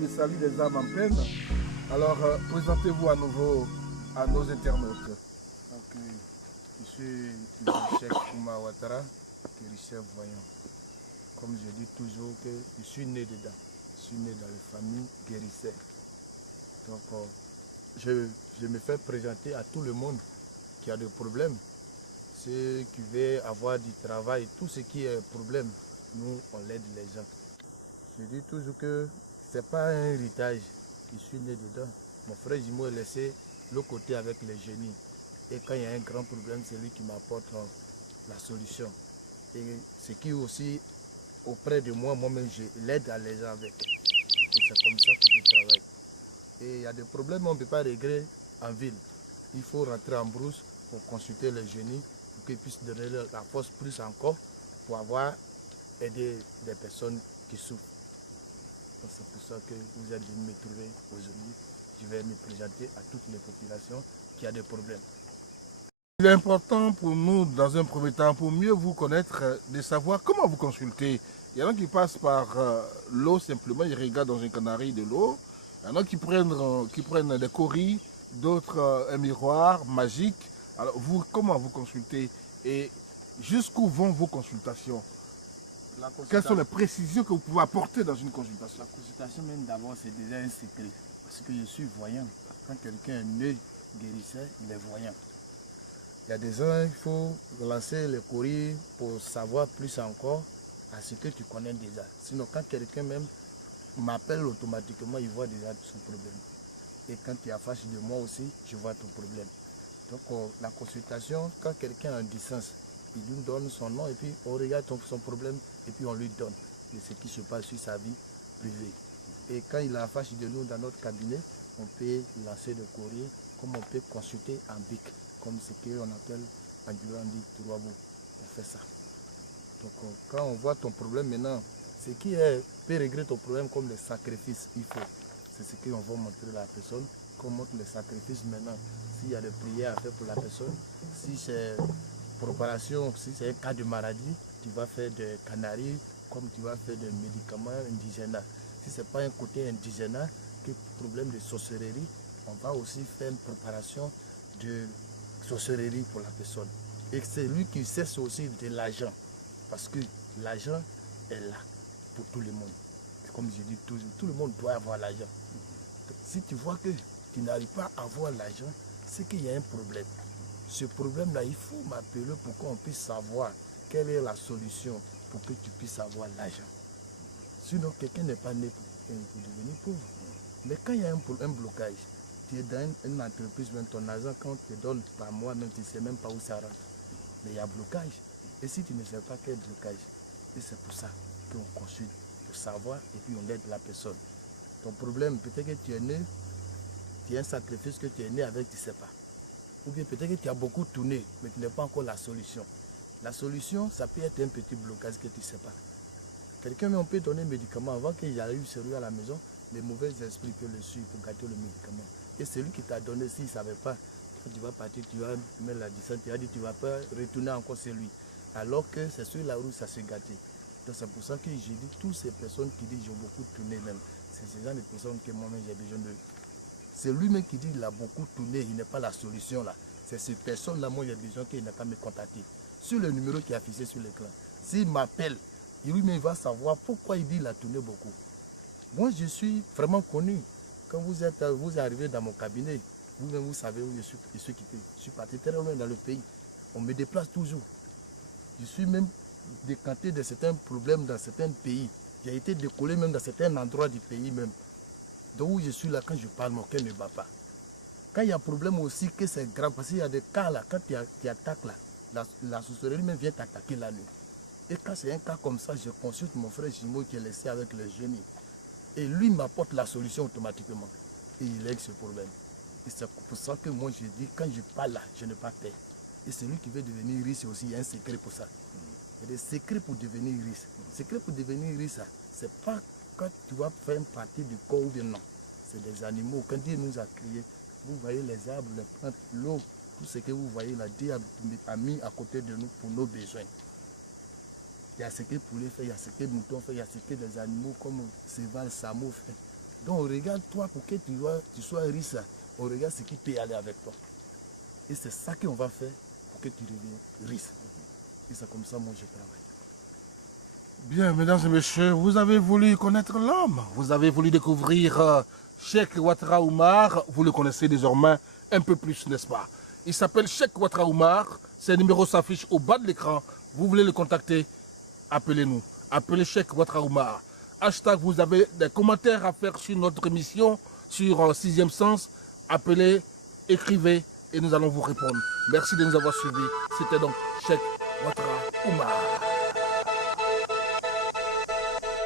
le salut des âmes en peine. Alors, présentez-vous à nouveau à nos internautes. Ok, je suis le chef Ouma Ouattara, guérisseur voyant. Comme je dis toujours que je suis né dedans. Je suis né dans la famille guérisseur. Donc, je me fais présenter à tout le monde qui a des problèmes. Ceux qui veulent avoir du travail, tout ce qui est problème, nous, on aide les gens. Je dis toujours que ce n'est pas un héritage. Je suis né dedans. Mon frère Jimo est laissé le côté avec les génies. Et quand il y a un grand problème, c'est lui qui m'apporte la solution. Et ce qui est aussi auprès de moi, moi-même, je l'aide à les gens avec. Et c'est comme ça que je travaille. Et il y a des problèmes, on ne peut pas régler en ville. Il faut rentrer en brousse pour consulter les génies, pour qu'ils puissent donner la force plus encore pour avoir aidé des personnes qui souffrent. C'est pour ça que vous êtes venus me trouver aujourd'hui. Je vais me présenter à toutes les populations qui ont des problèmes. Il est important pour nous, dans un premier temps, pour mieux vous connaître, de savoir comment vous consultez. Il y en a qui passent par l'eau simplement, ils regardent dans une cannerie de l'eau. Il y en a qui prennent des coris, d'autres un miroir magique. Alors vous, comment vous consultez et jusqu'où vont vos consultations? Quelles sont les précisions que vous pouvez apporter dans une consultation? La consultation même d'abord c'est déjà un secret. Parce que je suis voyant. Quand quelqu'un est né guérisseur, il est voyant. Il y a des gens, il faut lancer le courrier pour savoir plus encore à ce que tu connais déjà. Sinon quand quelqu'un même m'appelle automatiquement, il voit déjà son problème. Et quand tu es à face de moi aussi, je vois ton problème. Donc la consultation, quand quelqu'un a une distance, il nous donne son nom et puis on regarde son problème et puis on lui donne de ce qui se passe sur sa vie privée. Et quand il est en face de nous dans notre cabinet, on peut lancer le courrier comme on peut consulter en BIC, comme ce qu'on appelle en Guadeloupe, on dit Tourouabou. On fait ça. Donc quand on voit ton problème maintenant, ce qui peut régler ton problème comme les sacrifices, il faut. C'est ce qu'on va montrer à la personne, qu'on montre les sacrifices maintenant. S'il y a des prières à faire pour la personne, si c'est préparation, si c'est un cas de maladie, tu vas faire des canaries, comme tu vas faire des médicaments indigènes. Si ce n'est pas un côté indigène, que problème de sorcellerie, on va aussi faire une préparation de sorcellerie pour la personne. Et c'est lui qui cesse aussi de l'argent, parce que l'argent est là pour tout le monde. Comme je dis toujours, tout le monde doit avoir l'argent. Si tu vois que tu n'arrives pas à avoir l'argent, c'est qu'il y a un problème. Ce problème-là, il faut m'appeler pour qu'on puisse savoir quelle est la solution pour que tu puisses avoir l'argent. Sinon, quelqu'un n'est pas né pour devenir pauvre. Mais quand il y a un blocage, tu es dans une entreprise, même ton argent, quand on te donne par mois, même tu ne sais même pas où ça rentre. Mais il y a blocage. Et si tu ne sais pas quel blocage, et c'est pour ça qu'on consulte, pour savoir, et puis on aide la personne. Ton problème, peut-être que tu es né, tu as un sacrifice que tu es né avec, tu ne sais pas. Ou bien peut-être que tu as beaucoup tourné, mais tu n'as pas encore la solution. La solution, ça peut être un petit blocage que tu ne sais pas. Quelqu'un, on peut donner un médicament avant qu'il y ait eu celui à la maison, les mauvais esprits peuvent le suivre pour gâter le médicament. Et celui qui t'a donné, s'il ne savait pas, quand tu vas partir, tu vas mettre la distance, tu vas dire, tu ne vas pas retourner encore celui. Alors que c'est sur la route, ça se gâte. Donc c'est pour ça que j'ai dit, toutes ces personnes qui disent, j'ai beaucoup tourné même, c'est ces gens de personnes que moi-même j'ai besoin de. C'est lui-même qui dit qu'il a beaucoup tourné, il n'est pas la solution là. C'est ces personnes-là, moi j'ai besoin qu'il n'a qu'à me contacter. Sur le numéro qui est affiché sur l'écran. S'il m'appelle, lui-même va savoir pourquoi il dit qu'il a tourné beaucoup. Moi je suis vraiment connu. Quand vous arrivez dans mon cabinet, vous-même vous savez où je suis quitté. Je suis parti très loin dans le pays. On me déplace toujours. Je suis même décanté de certains problèmes dans certains pays. J'ai été décollé même dans certains endroits du pays même. Donc où je suis là, quand je parle, mon cœur ne bat pas. Quand il y a un problème aussi, que c'est grave, parce qu'il y a des cas là, quand tu attaques là, la sorcellerie même vient t'attaquer la nuit. Et quand c'est un cas comme ça, je consulte mon frère Jimo qui est laissé avec les génies. Et lui m'apporte la solution automatiquement. Et il règle ce problème. Et c'est pour ça que moi je dis, quand je parle là, je n'ai pas peur. Et celui qui veut devenir riche aussi, il y a un secret pour ça. Il y a des secrets pour devenir riche. Le secret pour devenir riche, c'est pas quand tu vas faire une partie du corps ou bien non. C'est des animaux. Quand Dieu nous a créés, vous voyez les arbres, les plantes, l'eau, tout ce que vous voyez là, Dieu a mis à côté de nous pour nos besoins. Il y a ce que poulet fait, il y a ce que mouton fait, il y a ce que des animaux comme cheval, sameau fait. Donc on regarde toi pour que tu sois riche. On regarde ce qui peut aller avec toi. Et c'est ça qu'on va faire pour que tu deviennes riche. Et c'est comme ça moi je travaille. Bien, mesdames et messieurs, vous avez voulu connaître l'homme. Vous avez voulu découvrir Cheikh Ouattara Oumar. Vous le connaissez désormais un peu plus, n'est-ce pas? Il s'appelle Cheikh Ouattara Oumar. Ses numéros s'affichent au bas de l'écran. Vous voulez le contacter? Appelez-nous. Appelez Cheikh Ouattara Oumar. Hashtag, vous avez des commentaires à faire sur notre émission, sur Sixième Sens. Appelez, écrivez et nous allons vous répondre. Merci de nous avoir suivis. C'était donc Cheikh Ouattara Oumar.